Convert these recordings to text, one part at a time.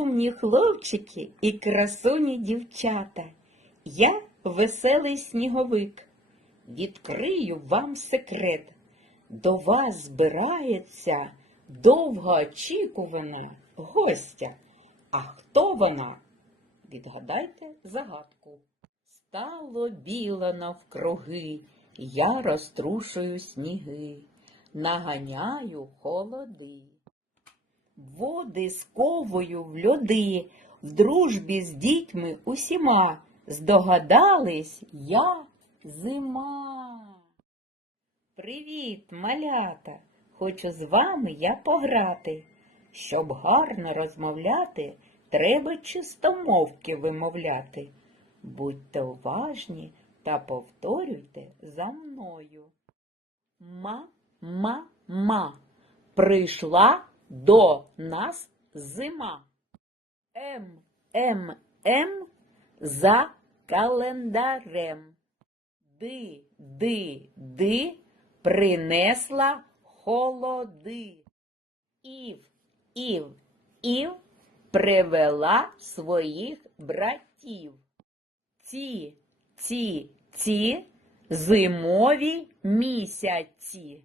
Розумні хлопчики і красуні дівчата. Я веселий сніговик. Відкрию вам секрет. До вас збирається довгоочікувана гостя. А хто вона? Відгадайте загадку. Стало біло навкруги, я розтрушую сніги, наганяю холоди. Води сковую в льоди, в дружбі з дітьми усіма. Здогадались я зима. Привіт, малята! Хочу з вами я пограти. Щоб гарно розмовляти, треба чистомовки вимовляти. Будьте уважні та повторюйте за мною. Ма, ма, ма. Прийшла до нас зима. М, М, М за календарем. Ди, ди, ди принесла холоди. Ів, ів, ів привела своїх братів. Ці, ці, ці зимові місяці.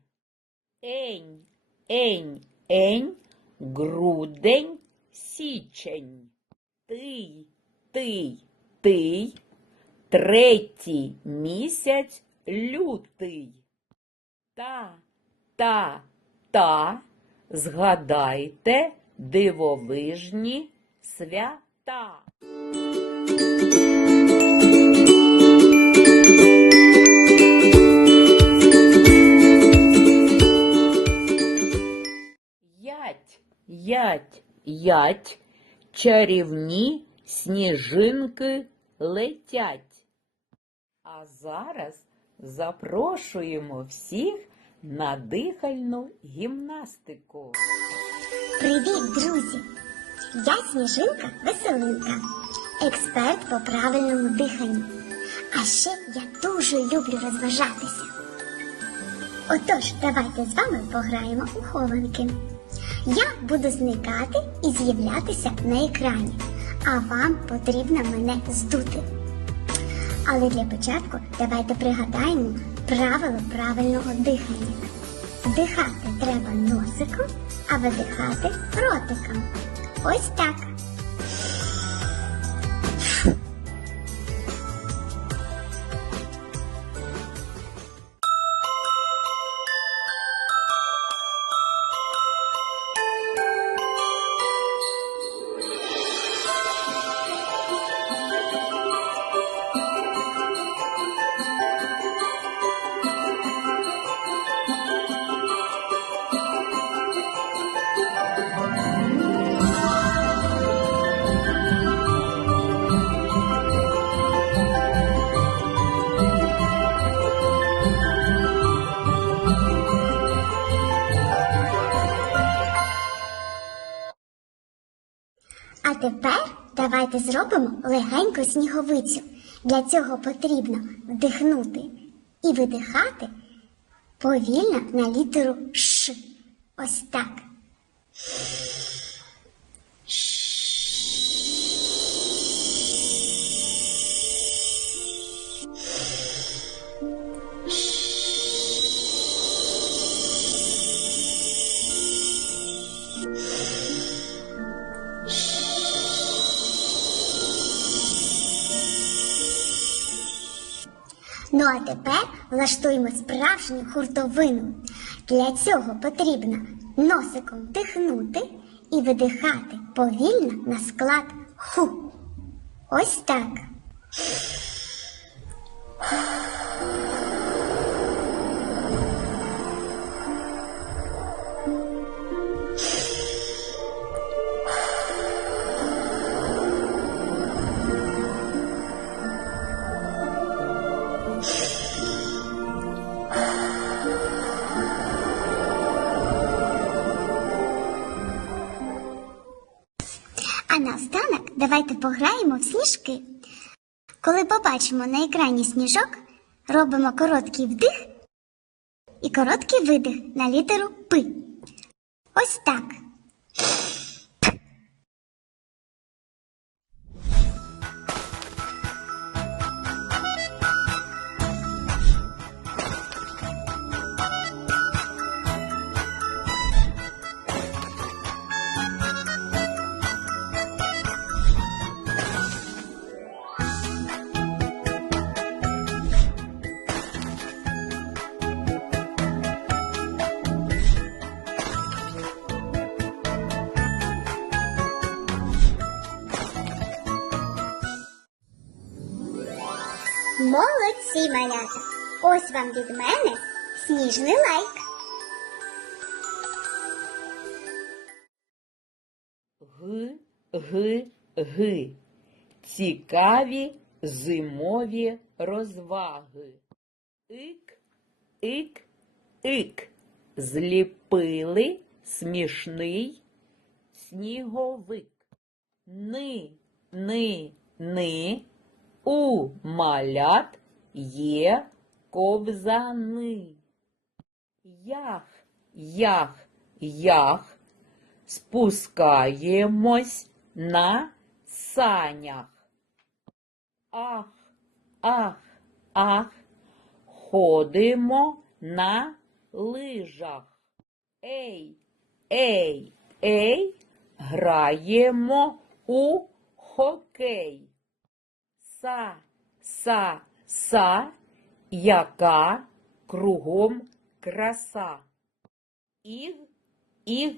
Ень, ень, ень, грудень, січень. Тий, тий, тий, третій місяць лютий. Та, та, та, згадайте дивовижні свята. Ять, ять, чарівні сніжинки летять. А зараз запрошуємо всіх на дихальну гімнастику. Привіт, друзі! Я Сніжинка Веселинка, експерт по правильному диханню. А ще я дуже люблю розважатися. Отож, давайте з вами пограємо у хованки. Я буду зникати і з'являтися на екрані, а вам потрібно мене здути. Але для початку давайте пригадаємо правило правильного дихання. Вдихати треба носиком, а видихати ротиком. Ось так. Тепер давайте зробимо легеньку сніговицю. Для цього потрібно вдихнути і видихати повільно на літеру Ш. Ось так. Ну а тепер влаштуємо справжню хуртовину. Для цього потрібно носиком вдихнути і видихати повільно на склад ху. Ось так. А наостанок давайте пограємо в сніжки. Коли побачимо на екрані сніжок, робимо короткий вдих і короткий видих на літеру П. Ось так. Молодці, малята! Ось вам від мене сніжний лайк. Г, г, г. Цікаві зимові розваги. Ик, ик, ик. Зліпили смішний сніговик. Ни, ни, ни. У малят є ковзани. Ях, ях, ях. Спускаємось на санях. Ах, ах, ах, ходимо на лижах. Ей, ей, ей, граємо у хокей. Са, са, са, яка кругом краса. Іг, іг,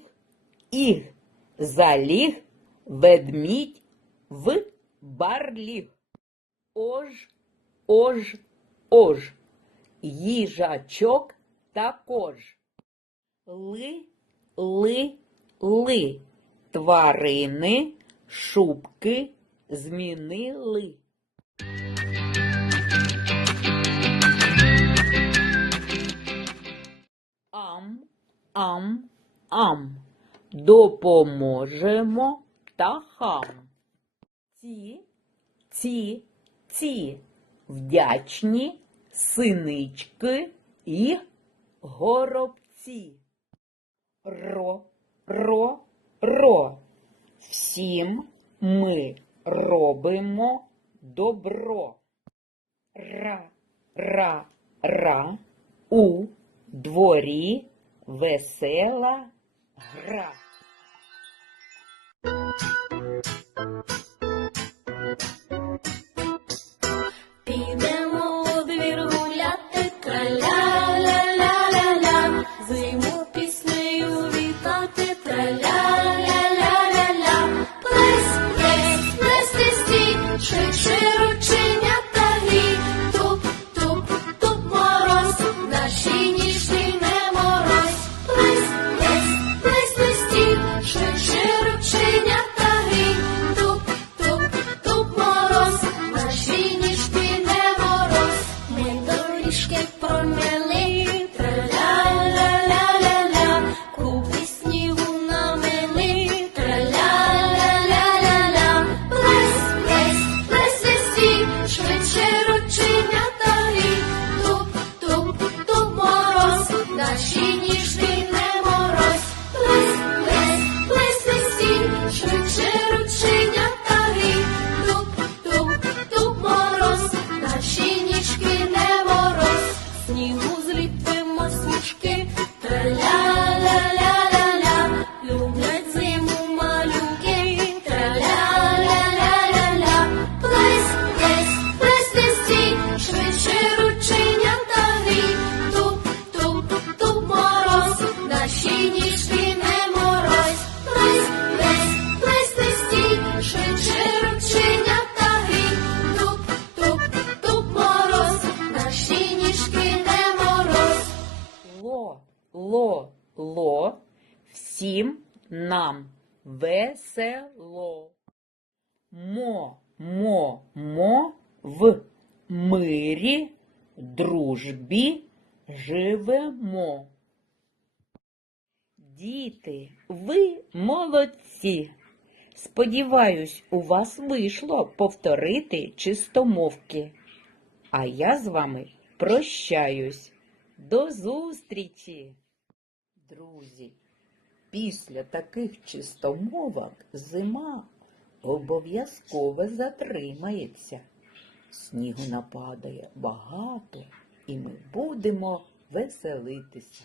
іг, заліг ведмідь в барліг. Ож, ож, ож, їжачок також. Ли, ли, ли, тварини шубки змінили. Ам, ам, ам. Допоможемо птахам. Ці, ці, ці. Вдячні синички і горобці. Ро, ро, ро. Всім ми робимо добро. Ра, ра, ра. У дворі весела гра. Shinya. Ло, всім нам весело. Мо, мо, мо, в мирі, дружбі живемо. Діти, ви молодці. Сподіваюсь, у вас вийшло повторити чистомовки. А я з вами прощаюсь. До зустрічі, друзі. після таких чистомовок зима обов'язково затримається. Снігу нападає багато, і ми будемо веселитися.